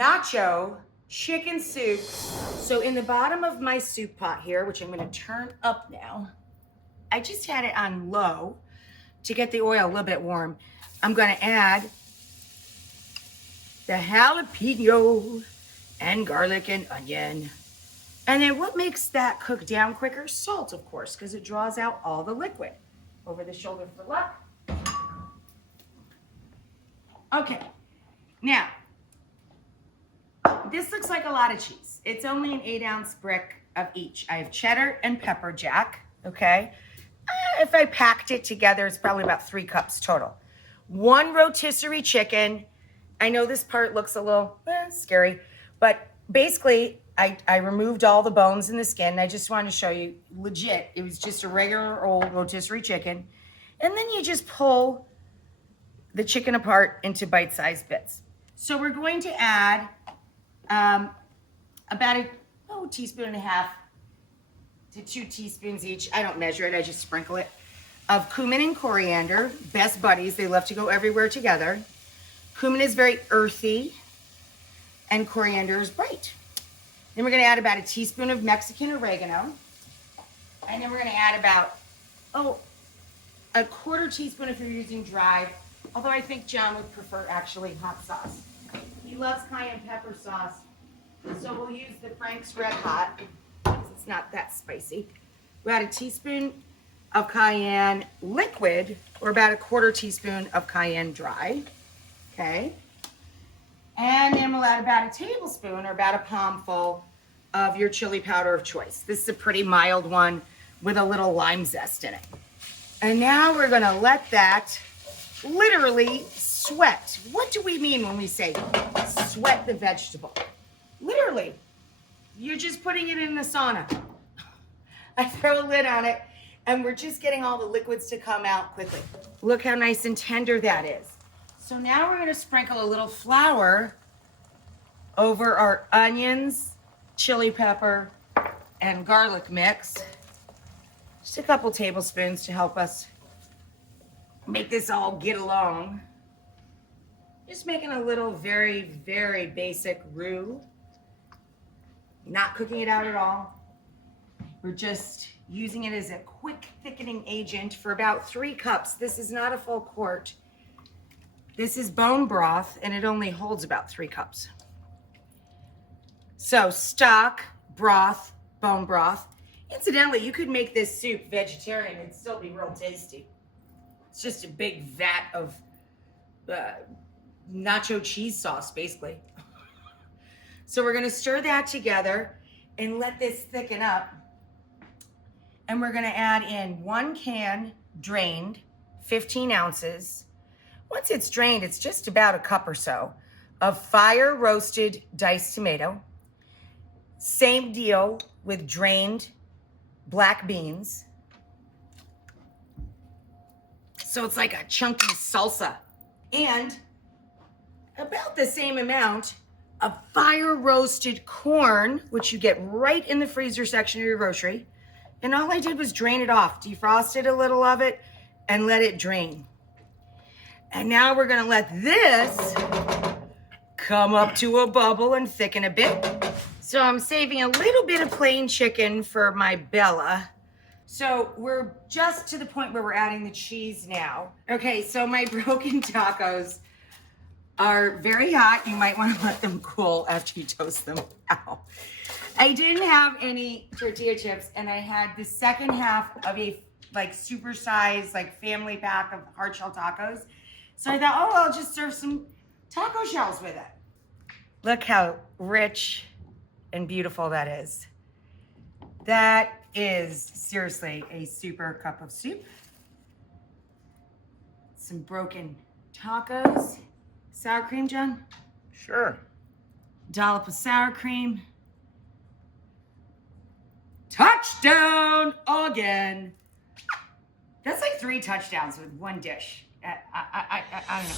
Nacho chicken soup. So in the bottom of my soup pot here, which I'm gonna turn up now, I just had it on low to get the oil a little bit warm. I'm gonna add the jalapeno and garlic and onion. And then what makes that cook down quicker? Salt, of course, because it draws out all the liquid. Over the shoulder for luck. Okay, now, this looks like a lot of cheese. It's only an 8-ounce brick of each. I have cheddar and pepper jack, okay? If I packed it together, it's probably about 3 cups total. 1 rotisserie chicken. I know this part looks a little scary, but basically, I removed all the bones and the skin. I just wanted to show you, legit, it was just a regular old rotisserie chicken. And then you just pull the chicken apart into bite-sized bits. So we're going to add about a teaspoon and a half to 2 teaspoons each. I don't measure it, I just sprinkle it. Of cumin and coriander, best buddies. They love to go everywhere together. Cumin is very earthy and coriander is bright. Then we're gonna add about a teaspoon of Mexican oregano. And then we're gonna add about, a 1/4 teaspoon if you're using dry, although I think John would prefer actually hot sauce. He loves cayenne pepper sauce, so we'll use the Frank's Red Hot, because it's not that spicy. We'll add a teaspoon of cayenne liquid, or about a 1/4 teaspoon of cayenne dry, okay? And then we'll add about a tablespoon, or about a palmful, of your chili powder of choice. This is a pretty mild one with a little lime zest in it. And now we're gonna let that literally sweat. What do we mean when we say sweat the vegetable? Literally, you're just putting it in the sauna. I throw a lid on it and we're just getting all the liquids to come out quickly. Look how nice and tender that is. So now we're gonna sprinkle a little flour over our onions, chili pepper, and garlic mix. Just a couple tablespoons to help us make this all get along. Just making a little very, very basic roux. Not cooking it out at all. We're just using it as a quick thickening agent for about 3 cups. This is not a full quart. This is bone broth and it only holds about 3 cups. So stock, broth, bone broth. Incidentally, you could make this soup vegetarian and still be real tasty. It's just a big vat of nacho cheese sauce, basically. So we're gonna stir that together and let this thicken up. And we're gonna add in 1 can drained, 15 ounces. Once it's drained, it's just about a cup or so of fire roasted diced tomato. Same deal with drained black beans. So it's like a chunky salsa. And about the same amount of fire roasted corn, which you get right in the freezer section of your grocery. And all I did was drain it off, defrosted a little of it, and let it drain. And now we're gonna let this come up to a bubble and thicken a bit. So I'm saving a little bit of plain chicken for my Bella. So we're just to the point where we're adding the cheese now. Okay, so my broken tacos are very hot. You might want to let them cool after you toast them. Ow. I didn't have any tortilla chips and I had the second half of a super size family pack of hard shell tacos. So I thought, I'll just serve some taco shells with it. Look how rich and beautiful that is. That is seriously a super cup of soup. Some broken tacos. Sour cream, John? Sure. Dollop of sour cream. Touchdown again. That's like 3 touchdowns with 1 dish. I don't know.